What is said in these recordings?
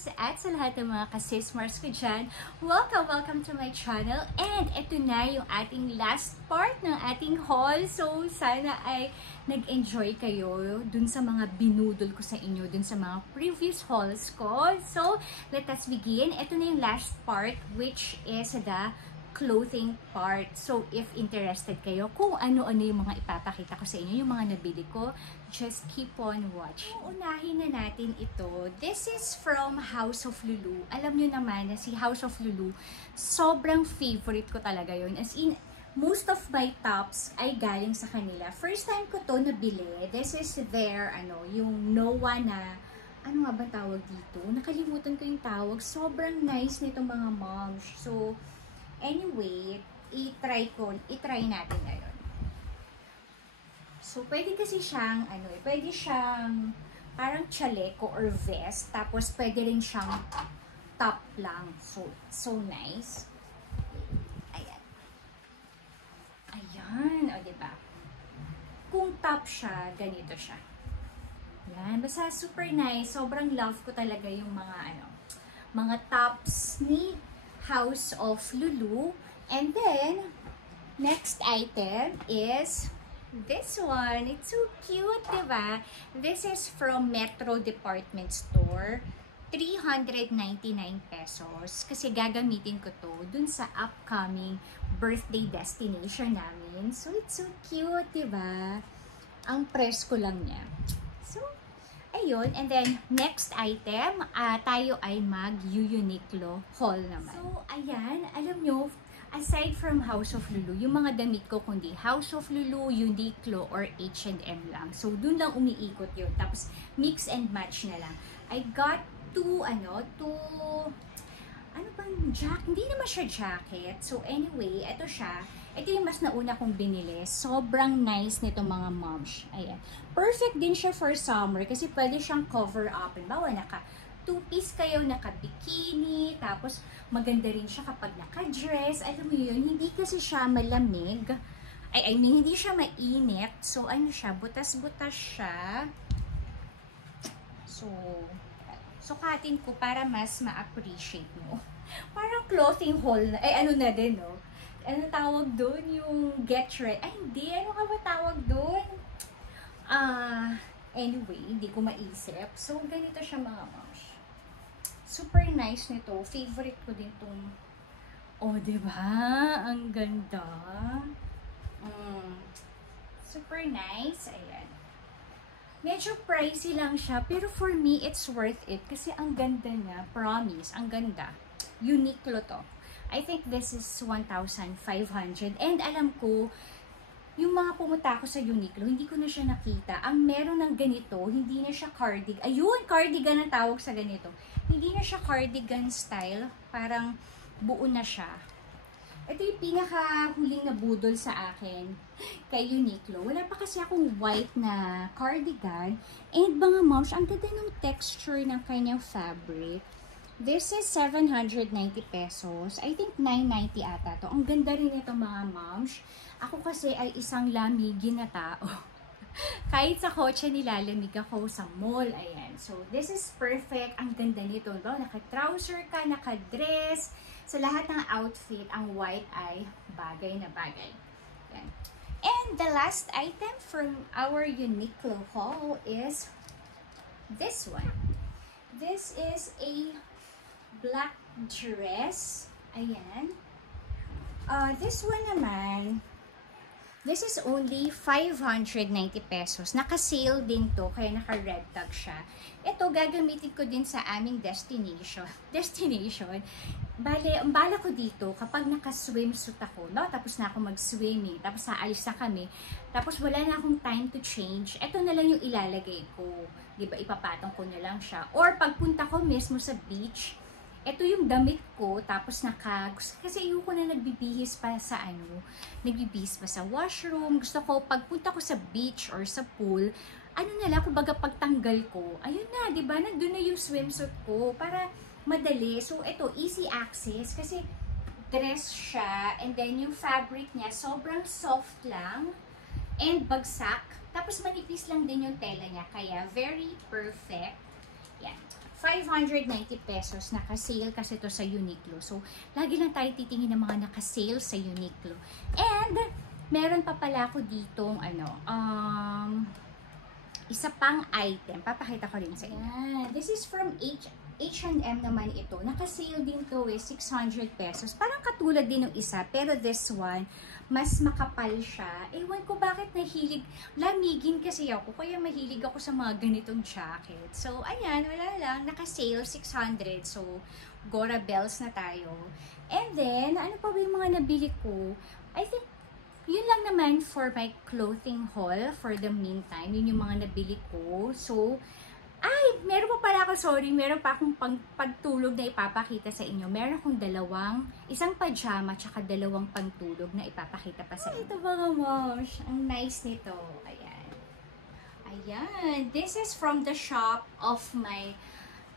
sis at sa lahat ng mga ka-sismars ko dyan. Welcome to my channel. And ito na yung ating last part ng ating haul. So, sana ay nag-enjoy kayo dun sa mga binudol ko sa inyo, dun sa mga previous hauls ko. So, let us begin. Ito na yung last part, which is the clothing part. So, if interested kayo kung ano-ano yung mga ipapakita ko sa inyo, yung mga nabili ko, just keep on watching. Unahin na natin ito. This is from House of Lulu. Alam nyo naman na si House of Lulu, sobrang favorite ko talaga yun. As in, most of my tops ay galing sa kanila. First time ko to nabili. This is their, yung Noah na, ano nga ba tawag dito? Nakalimutan ko yung tawag. Sobrang nice nitong mga moms. So, anyway, i-try natin ngayon. So, pwede kasi siyang, pwede siyang parang chaleco or vest, tapos pwede rin siyang top lang. So nice. Ayan. Ayan, o diba? Kung top siya, ganito siya. Yan, basta super nice. Sobrang love ko talaga yung mga tops ni House of Lulu. And then, next item is this one. It's so cute, diba? This is from Metro Department Store. 399 pesos. Kasi gagamitin ko to dun sa upcoming birthday destination namin. So, it's so cute, diba? Ang presko lang niya. So, ayun, and then next item, tayo ay mag-Uniqlo haul naman. So, ayan, alam nyo, aside from House of Lulu, yung mga damit ko kundi House of Lulu, Uniqlo, or H&M lang. So, dun lang umiikot yun. Tapos, mix and match na lang. I got two hindi naman siya jacket. So, anyway, ito siya. Ito yung mas nauna kong binili. Sobrang nice nito mga moms. Ayan. Perfect din siya for summer kasi pwede siyang cover up. Bawa naka two-piece kayo, naka-bikini, tapos maganda rin siya kapag naka-dress. Alam mo yun, hindi kasi siya malamig. I mean, hindi siya mainit. So, siya, butas-butas siya. So, sukatin ko para mas ma-appreciate mo. Parang clothing haul na, na din, no? Ano tawag doon? Yung get ready. Ay, hindi. Ano ka ba tawag doon? Anyway, hindi ko maisip. So, ganito siya mga moms. Super nice nito. Favorite ko din itong, diba? Ang ganda. Super nice. Ayan. Medyo pricey lang siya, pero for me, it's worth it. Kasi ang ganda niya. Promise, ang ganda. Uniqlo to. I think this is 1,500. And alam ko, yung mga pumunta ako sa Uniqlo, hindi ko na siya nakita. Ang meron ng ganito, hindi na siya cardigan. Ayun, cardigan ang tawag sa ganito. Hindi na siya cardigan style. Parang buo na siya. Ito yung pinaka-huling na budol sa akin kay Uniqlo. Wala pa kasi akong white na cardigan. And mga moms, ang ganda ng texture ng kanyang fabric. This is 790 pesos. I think 990 ata to. Ang ganda rin ito mga moms. Ako kasi ay isang lamigin na tao. Kahit sa kotse nilalamig ako sa mall. Ayan. So, this is perfect. Ang ganda nito. No? Naka-trouser ka, naka-dress. Sa lahat ng outfit, ang white ay bagay na bagay. Ayan. And the last item from our Uniqlo haul is this one. This is a black dress. Ayan. This one naman, this is only 590 pesos. Naka-sale din to, kaya naka-red tag siya. Ito, gagamitin ko din sa aming destination. Bale, ang bala ko dito, kapag naka-swimsuit ako, no? Tapos na ako mag-swimming, tapos aalis na kami, tapos wala na akong time to change, ito na lang yung ilalagay ko. Diba, ipapatong ko na lang siya. Or pagpunta ko mismo sa beach, ito yung damit ko, tapos kasi ayoko na nagbibihis pa sa nagbibihis pa sa washroom. Gusto ko, pagpunta ko sa beach or sa pool, kumbaga pagtanggal ko, ayun na, diba, nandun na yung swimsuit ko, para madali. So, ito, easy access, kasi dress siya, and then yung fabric niya, sobrang soft lang, and bagsak, tapos manipis lang din yung tela niya, kaya very perfect. Yan. 590 pesos. Naka-sale kasi to sa Uniqlo. So, lagi lang tayo titingin ng mga naka-sale sa Uniqlo. And, meron pa pala ako ditong, isa pang item. Papakita ko rin sa inyo. Yan. This is from H&M naman ito. Naka-sale din to 600 pesos. Parang katulad din ng isa. Pero this one, mas makapal siya. Ewan ko bakit nahilig. Lamigin kasi ako. Kaya mahilig ako sa mga ganitong jacket. So, ayan. Wala lang. Naka-sale 600. So, Gora Bells na tayo. And then, ano pa ba yung mga nabili ko? I think, yun lang naman for my clothing haul for the meantime. Yun yung mga nabili ko. So, meron pa pala ako, sorry, meron pa akong pagtulog na ipapakita sa inyo. Meron akong isang pajama tsaka dalawang pantulog na ipapakita pa sa inyo. Ito mga moms, ang nice nito. Ayan. Ayan. This is from the shop of my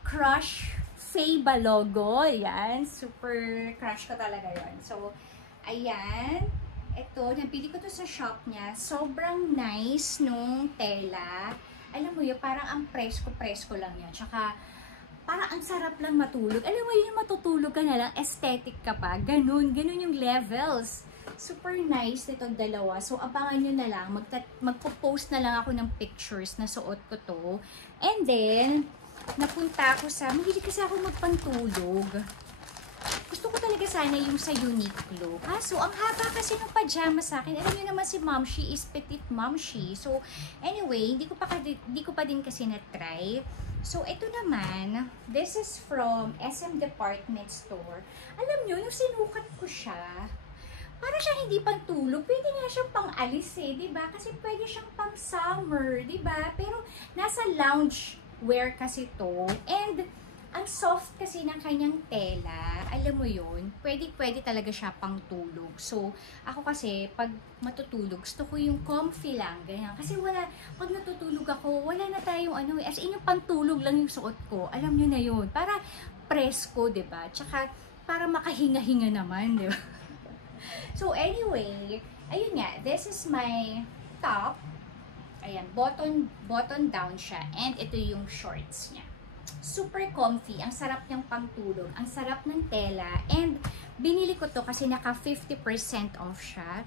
crush, Faye Balogo. Ayan. Super crush ko talaga yun. So, ayan. Ito, nabili ko to sa shop niya. Sobrang nice nung tela. Alam mo yun, parang ang presko-presko lang yan. Tsaka, parang ang sarap lang matulog. Alam mo yun, matutulog ka na lang, aesthetic ka pa. Ganun yung levels. Super nice nitong dalawa. So, abangan nyo na lang. Magpo-post na lang ako ng pictures na suot ko to. And then, napunta ako mahilig kasi ako magpantulog. Gusto ko talaga sana yung sa Uniqlo. Kaso, ang haba kasi ng pajama sa akin. Alam niyo naman si Momshi is petite Momshi. So, anyway, hindi ko pa din kasi na-try. So, ito naman, this is from SM Department Store. Alam niyo, nung sinukat ko siya, para siya hindi pang tulog, pwede nga siyang pang alis diba? Kasi pwede siyang pang summer, diba? Pero, nasa lounge wear kasi to. And, ang soft kasi ng kanyang tela, alam mo yun, pwede talaga siya pang tulog. So, ako kasi, pag matutulog, gusto ko yung comfy lang, ganyan. Kasi pag natutulog ako, wala na tayong as in yung pantulog lang yung suot ko. Alam nyo na yun, para presko, diba? Tsaka, para makahinga-hinga naman, diba? So, anyway, ayun nga, this is my top. Ayan, button down siya. And ito yung shorts niya. Super comfy, ang sarap niyang pangtulog, ang sarap ng tela, and binili ko to kasi naka 50% off siya.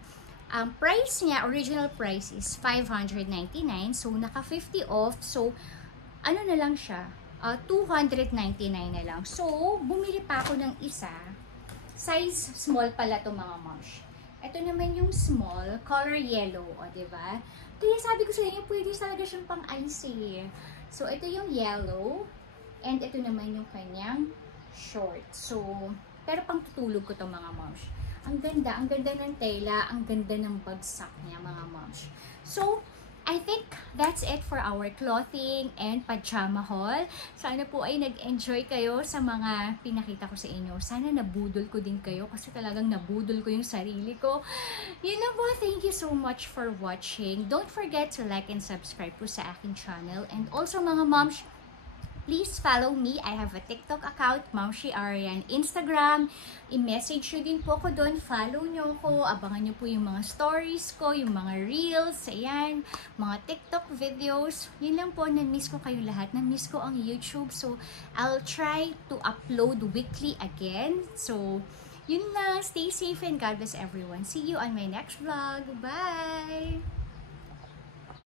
Ang price niya, original price is 599, so naka 50 off, so ano na lang siya, 299 na lang. So, bumili pa ako ng isa, size small pala to mga moms. Ito naman yung small, color yellow, diba? Kaya sabi ko sa inyo, pwede talaga siyang pang alis So, ito yung yellow. And ito naman yung kanyang short. So, pero pang tutulog ko to mga moms. Ang ganda ng tela, ang ganda ng bagsak niya mga moms. So, I think that's it for our clothing and pajama haul. Sana po ay nag-enjoy kayo sa mga pinakita ko sa inyo. Sana nabudol ko din kayo kasi talagang nabudol ko yung sarili ko. Yun na po, thank you so much for watching. Don't forget to like and subscribe po sa aking channel. And also mga moms, please follow me. I have a TikTok account, Momshi Arian. Instagram, i-message nyo din po ako doon. Follow nyo ko. Abangan nyo po yung mga stories ko, yung mga reels, ayan, mga TikTok videos. Yun lang po, na-miss ko kayo lahat. Na-miss ko ang YouTube. So, I'll try to upload weekly again. So, yun lang. Stay safe and God bless everyone. See you on my next vlog. Bye!